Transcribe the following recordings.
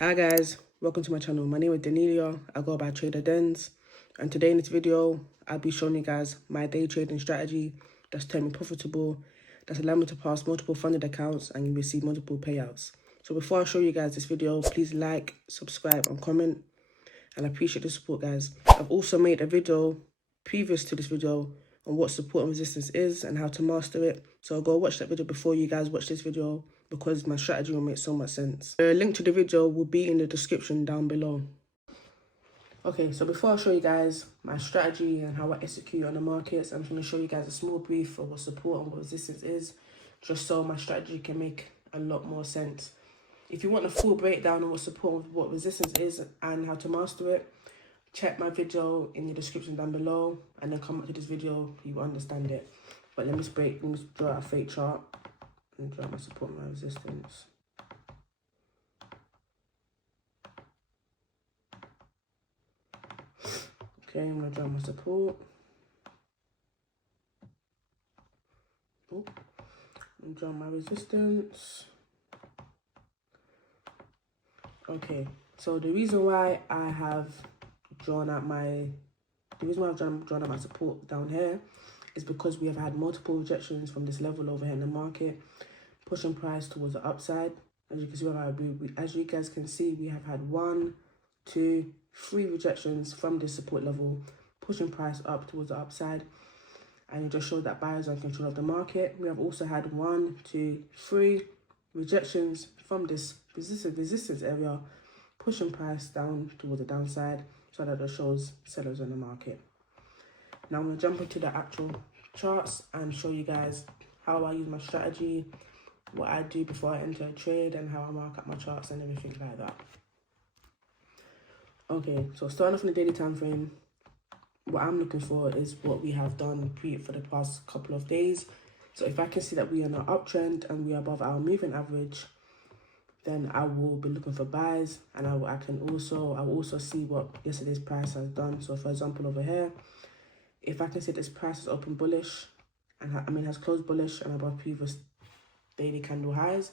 Hi guys, welcome to my channel. My name is Danilia. I go by Traderdenzz, and today in this video I'll be showing you guys my day trading strategy that's turned me profitable, that's allowed me to pass multiple funded accounts and receive multiple payouts. So before I show you guys this video, please like, subscribe and comment, and I appreciate the support guys. I've also made a video previous to this video on what support and resistance is and how to master it, so go watch that video before you guys watch this video, because my strategy will make so much sense. The link to the video will be in the description down below. Okay, so before I show you guys my strategy and how I execute on the markets, I'm going to show you guys a small brief of what support and what resistance is, just so my strategy can make a lot more sense. If you want a full breakdown on what support and what resistance is and how to master it, check my video in the description down below and then come back to this video, you will understand it. But let me draw out a fake chart and draw my support and my resistance. Okay, I'm going to draw my support. And draw my resistance. Okay, so the reason why I've drawn out my support down here is because we have had multiple rejections from this level over here in the market, pushing price towards the upside. As you guys can see, we have had 1, 2, 3 rejections from this support level, pushing price up towards the upside, and it just showed that buyers are in control of the market. We have also had 1, 2, 3 rejections from this resistance area, pushing price down towards the downside, so that it shows sellers in the market. Now I'm going to jump into the actual charts and show you guys how I use my strategy, what I do before I enter a trade, and how I mark up my charts and everything like that. Okay, so starting off in the daily time frame, what I'm looking for is what we have done for the past couple of days. So if I can see that we are in an uptrend and we are above our moving average, then I will be looking for buys, and I will also see what yesterday's price has done. So for example, over here, if I can see this price is open bullish and has closed bullish and above previous daily candle highs,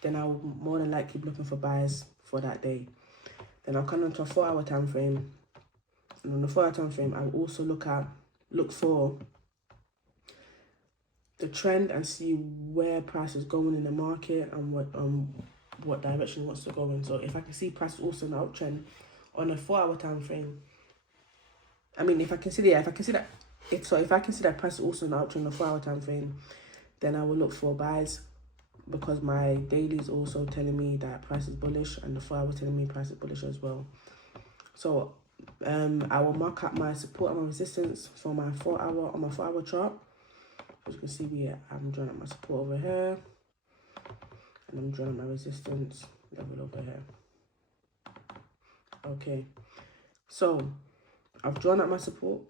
then I will more than likely be looking for buys for that day. Then I'll come onto a 4-hour time frame, and on the 4-hour time frame, I will also look for the trend and see where price is going in the market and what direction it wants to go in. So if I can see price also in the uptrend on a 4-hour time frame, if I can see that price is also in the uptrend on a 4-hour time frame, then I will look for buys, because my daily is also telling me that price is bullish and the 4-hour telling me price is bullish as well. So I will mark up my support and my resistance for my 4-hour chart. As you can see, I'm drawing up my support over here, and I'm drawing up my resistance level over here. Okay, so I've drawn up my support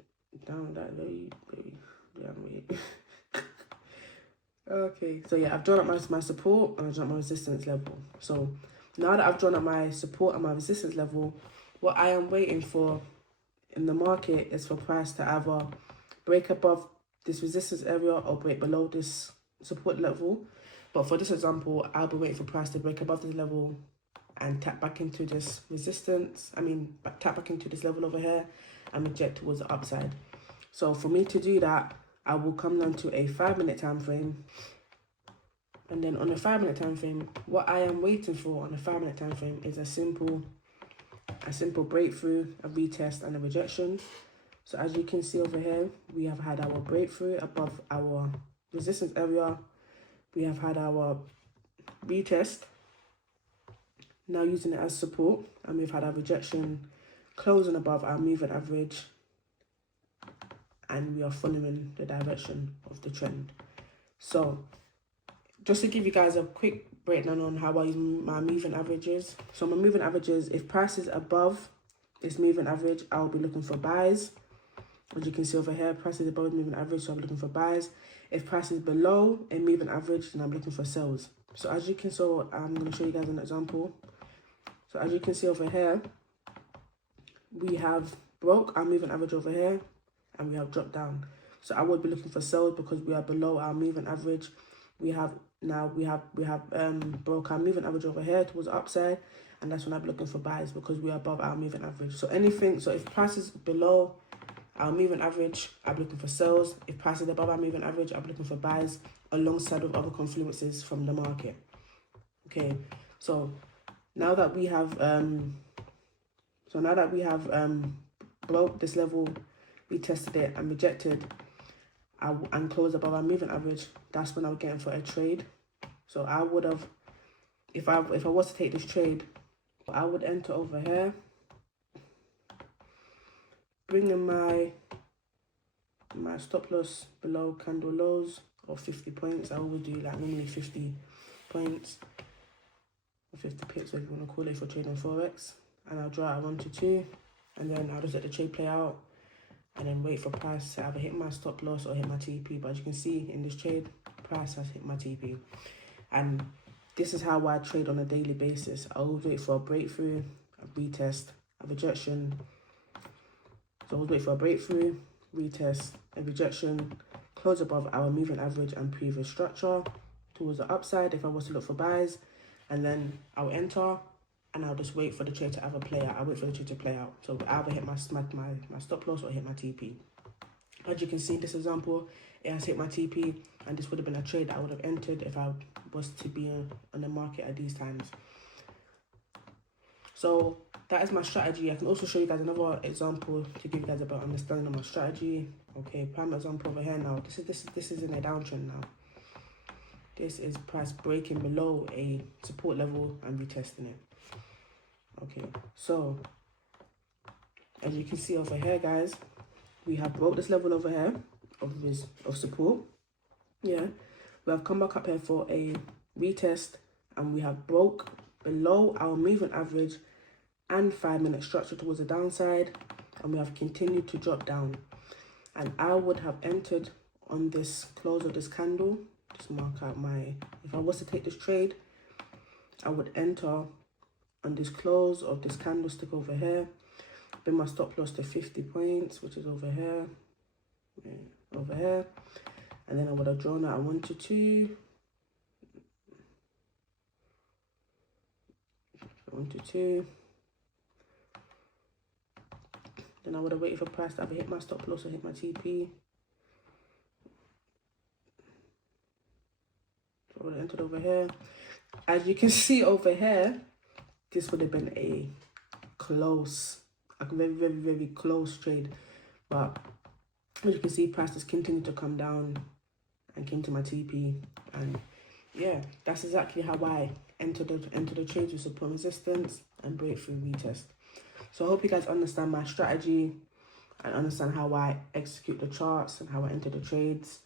down that very down way. Okay, so yeah, I've drawn up my support and I've drawn up my resistance level. So now that I've drawn up my support and my resistance level, what I am waiting for in the market is for price to either break above this resistance area or break below this support level. But for this example, I'll be waiting for price to break above this level and tap back into this tap back into this level over here and reject towards the upside. So for me to do that, I will come down to a 5-minute time frame. And then on the 5-minute time frame, what I am waiting for on the 5-minute time frame is a simple breakthrough, a retest and a rejection. So as you can see over here, we have had our breakthrough above our resistance area. We have had our retest, now using it as support, and we've had our rejection closing above our moving average, and we are following the direction of the trend. So just to give you guys a quick breakdown on how I use my moving averages. So my moving averages, if price is above this moving average, I'll be looking for buys. As you can see over here, price is above moving average, so I'll be looking for buys. If price is below a moving average, then I'm looking for sells. So I'm going to show you guys an example. So as you can see over here, we have broke our moving average over here and we have dropped down. So I would be looking for sells because we are below our moving average. We have now we have broke our moving average over here towards the upside, and that's when I'm looking for buys because we're above our moving average. So if price is below our moving average, I'm looking for sales. If price is above our moving average, I'm looking for buys alongside with other confluences from the market. Okay, so now that we have broke this level, we tested it and rejected and closed above our moving average, that's when I was getting for a trade. So I would have, if I was to take this trade, I would enter over here, bring in my stop loss below candle lows of 50 points. I always do like normally 50 points or 50 pips, whatever you want to call it, for trading forex. And I'll draw at 1 to 2, and then I'll just let the trade play out and then wait for price to either hit my stop loss or hit my TP. But as you can see in this trade, price has hit my TP. And this is how I trade on a daily basis. I always wait for a breakthrough, a retest, a rejection. So I always wait for a breakthrough, retest, a rejection, close above our moving average and previous structure towards the upside if I was to look for buys, and then I'll enter and I'll just wait for the trade to either play out. I'll wait for the trade to play out. So I'll either hit my stop loss or hit my TP. As you can see in this example, it has hit my TP, and this would have been a trade that I would have entered if I was to be on the market at these times. So that is my strategy. I can also show you guys another example to give you guys a better understanding of my strategy. Okay, prime example over here now. This is in a downtrend now. This is price breaking below a support level and retesting it. Okay, so as you can see over here, guys, we have broke this level over here of support. Yeah, we have come back up here for a retest, and we have broke below our moving average and 5-minute structure towards the downside, and we have continued to drop down. And I would have entered on this close of this candle. Just mark out if I was to take this trade, I would enter on this close of this candlestick over here, bring my stop loss to 50 points, which is over here, and then I would have drawn out a 1 to 2, 1 to 2. Then I would have waited for price to either hit my stop loss or hit my TP. So I would have entered over here. As you can see over here, this would have been a very, very, very close trade. But as you can see, price has continued to come down and came to my TP. And yeah, that's exactly how I enter the trades with support resistance and breakthrough retest. So I hope you guys understand my strategy and understand how I execute the charts and how I enter the trades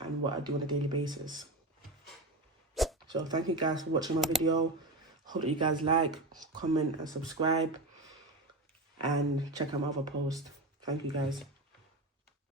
and what I do on a daily basis. So thank you guys for watching my video. Hope that you guys like, comment and subscribe, and check out my other posts. Thank you guys.